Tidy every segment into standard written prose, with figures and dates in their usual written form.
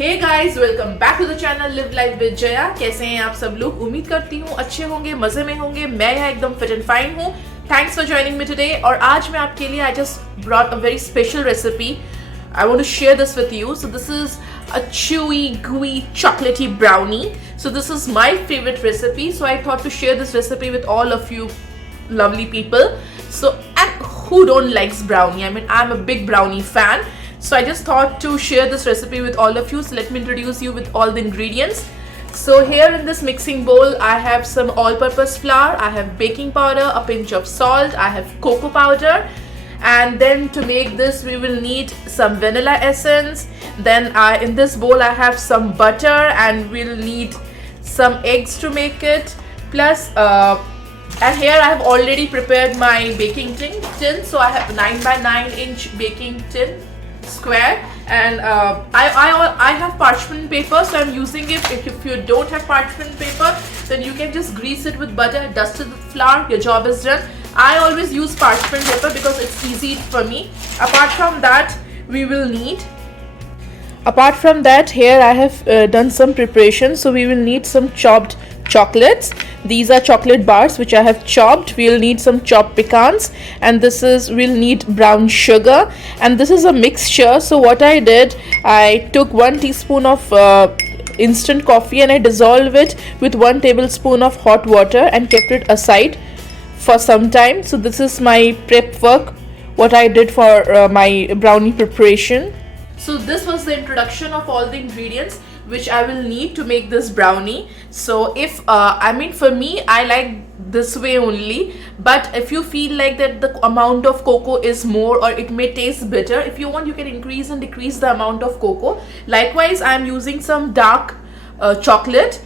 Hey guys, welcome back to the channel Live Life with Jaya. कैसे हैं आप सब लोग? उम्मीद करती हूँ अच्छे होंगे, मजे में होंगे. मैं यहाँ एकदम fit and fine हूँ. Thanks for joining me today. और आज मैं आपके लिए I just brought a very special recipe. I want to share this with you. So this is a chewy, gooey, chocolatey brownie. So this is my favorite recipe. So I thought to share this recipe with all of you lovely people. So and who don't likes brownie? I mean, I'm a big brownie fan. So I just thought to share this recipe with all of you. So let me introduce you with all the ingredients. So here in this mixing bowl, I have some all-purpose flour, I have baking powder, a pinch of salt, I have cocoa powder. And then to make this, we will need some vanilla essence. Then in this bowl, I have some butter and we'll need some eggs to make it. Plus, and here I have already prepared my baking tin. So I have 9 by 9 inch baking tin square, and I have parchment paper, so I'm using it. If you don't have parchment paper, then you can just grease it with butter, dust it with flour, your job is done. I always use parchment paper because it's easy for me. Apart from that, here I have done some preparation. So we will need some chopped chocolates. These are chocolate bars which I have chopped. We'll need some chopped pecans, and we'll need brown sugar, and this is a mixture. So what I did, I took 1 teaspoon of instant coffee and I dissolved it with 1 tablespoon of hot water and kept it aside for some time. So this is my prep work, what I did for my brownie preparation. So this was the introduction of all the ingredients which I will need to make this brownie. So if for me, I like this way only, but if you feel like that the amount of cocoa is more or it may taste bitter, if you want, you can increase and decrease the amount of cocoa. Likewise, I am using some dark chocolate.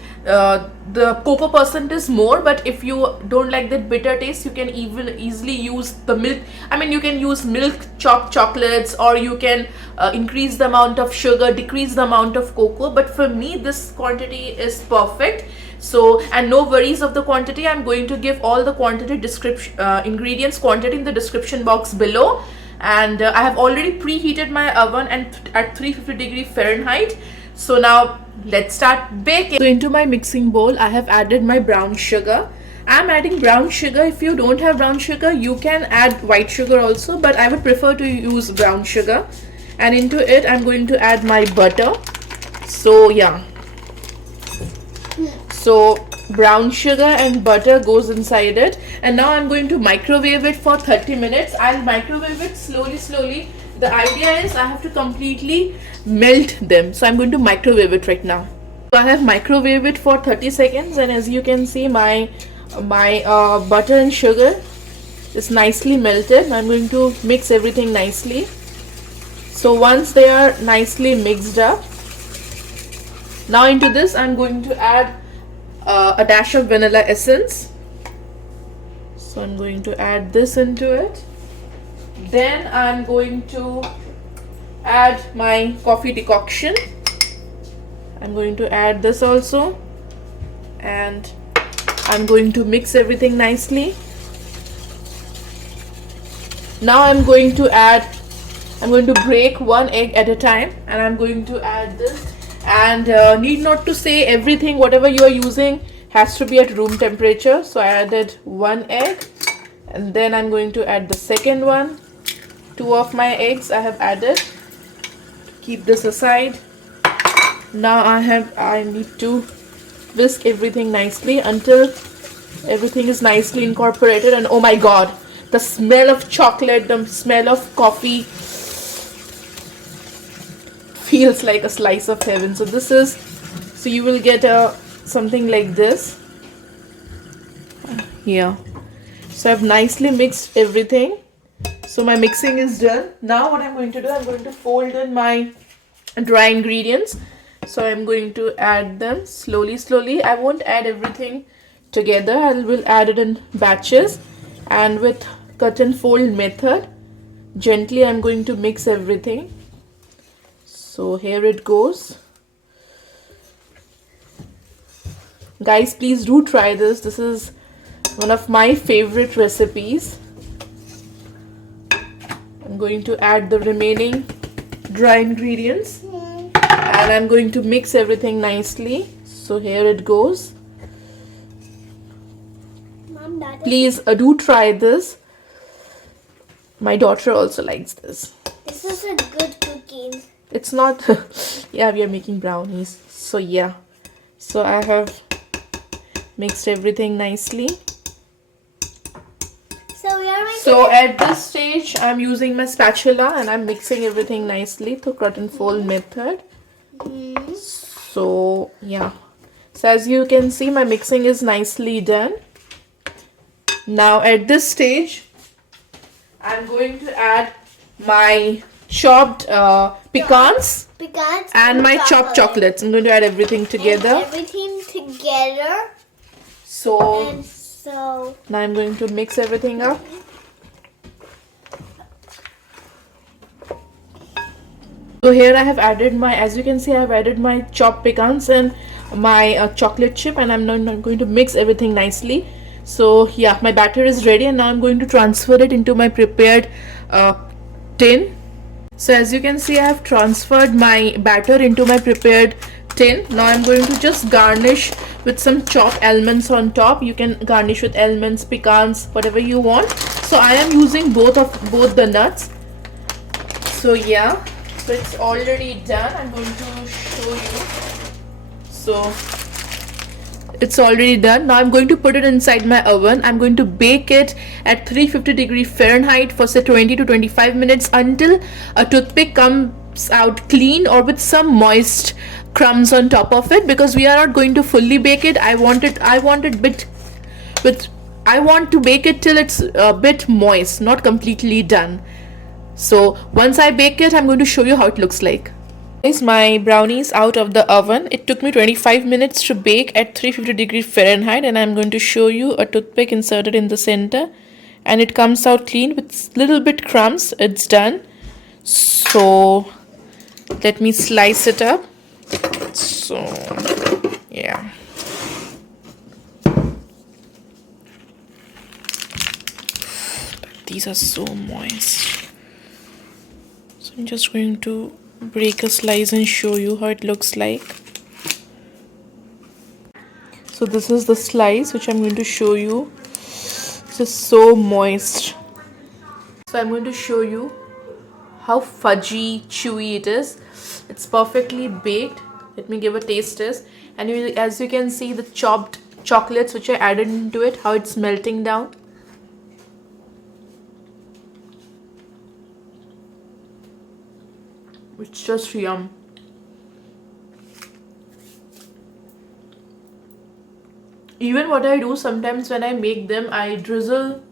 The cocoa percent is more, but if you don't like that bitter taste, you can even easily use the milk. I mean, you can use milk chopped chocolates, or you can increase the amount of sugar, decrease the amount of cocoa. But for me, this quantity is perfect. So, and no worries of the quantity. I'm going to give all the quantity description, ingredients quantity in the description box below. And I have already preheated my oven and at 350 Fahrenheit. So now let's start baking. So into my mixing bowl, I have added my brown sugar. I'm adding brown sugar. If you don't have brown sugar, you can add white sugar also, but I would prefer to use brown sugar. And into it, I'm going to add my butter. So yeah. So brown sugar and butter goes inside it. And now I'm going to microwave it for 30 minutes. I'll microwave it slowly. The idea is I have to completely melt them. So I'm going to microwave it right now. So I have microwaved it for 30 seconds, and as you can see, my butter and sugar is nicely melted. I'm going to mix everything nicely. So once they are nicely mixed up, now into this I'm going to add a dash of vanilla essence. So I'm going to add this into it. Then I'm going to add my coffee decoction. I'm going to add this also, and I'm going to mix everything nicely. Now I'm going to break 1 egg at a time, and I'm going to add this. And need not to say, everything whatever you are using has to be at room temperature. So I added 1 egg, and then I'm going to add the second one. 2 of my eggs I have added. Keep this aside. Now I need to whisk everything nicely until everything is nicely incorporated. And oh my god, the smell of chocolate, the smell of coffee feels like a slice of heaven. So so you will get something like this here. So I've nicely mixed everything. So my mixing is done. Now what I'm going to do, I'm going to fold in my dry ingredients. So I'm going to add them slowly. I won't add everything together. I will add it in batches, and with cut and fold method, gently I'm going to mix everything. So here it goes. Guys, please do try this. This is one of my favorite recipes. I'm going to add the remaining dry ingredients, and I'm going to mix everything nicely. So here it goes. Mom, please do try this. My daughter also likes this. This is a good cooking. It's not yeah, we are making brownies. So yeah, so I have mixed everything nicely. So we are making So at this stage I'm using my spatula and I'm mixing everything nicely through cut and fold method. So yeah, so as you can see, my mixing is nicely done. Now at this stage I'm going to add my chopped pecans and my chopped chocolates. I'm going to add everything together. So now I'm going to mix everything up. So here I have added my, as you can see, I have added my chopped pecans and my chocolate chip, and I'm now going to mix everything nicely. So yeah, my batter is ready, and now I'm going to transfer it into my prepared tin. So as you can see, I have transferred my batter into my prepared tin. Now I'm going to just garnish with some chopped almonds on top. You can garnish with almonds, pecans, whatever you want. So I am using both the nuts. So yeah, so it's already done. I'm going to show you. So it's already done. Now I'm going to put it inside my oven. I'm going to bake it at 350 Fahrenheit for say 20 to 25 minutes until a toothpick comes out clean or with some moist crumbs on top of it, because we are not going to fully bake it. I want to bake it till it's a bit moist, not completely done. So once I bake it, I'm going to show you how it looks like. Is my brownies out of the oven. It took me 25 minutes to bake at 350 Fahrenheit, and I'm going to show you a toothpick inserted in the center, and it comes out clean with little bit crumbs. It's done. So let me slice it up. So yeah, these are so moist. So I'm just going to break a slice and show you how it looks like. So this is the slice which I'm going to show you. This is so moist. So I'm going to show you how fudgy, chewy it is. It's perfectly baked. Let me give a taste test. And as you can see, the chopped chocolates which I added into it, how it's melting down. It's just yum. Even what I do sometimes when I make them, I drizzle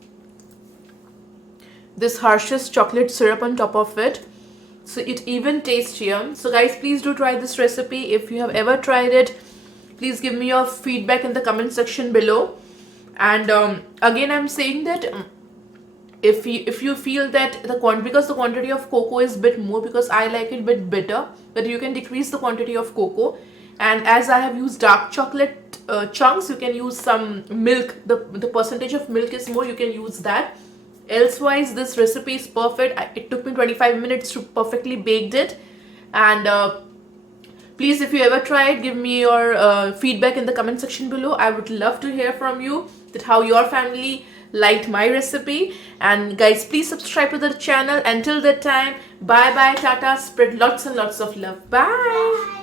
this Hershey's chocolate syrup on top of it, so it even tastes yum. So guys, please do try this recipe. If you have ever tried it, please give me your feedback in the comment section below. And again, I'm saying that if you feel that because the quantity of cocoa is a bit more, because I like it a bit bitter, but you can decrease the quantity of cocoa. And as I have used dark chocolate chunks, you can use some milk. The percentage of milk is more, you can use that. Elsewise, this recipe is perfect. It took me 25 minutes to perfectly baked it. And please, if you ever try it, give me your feedback in the comment section below. I would love to hear from you that how your family liked my recipe. And guys, please subscribe to the channel. Until that time, bye bye, tata, spread lots and lots of love. Bye.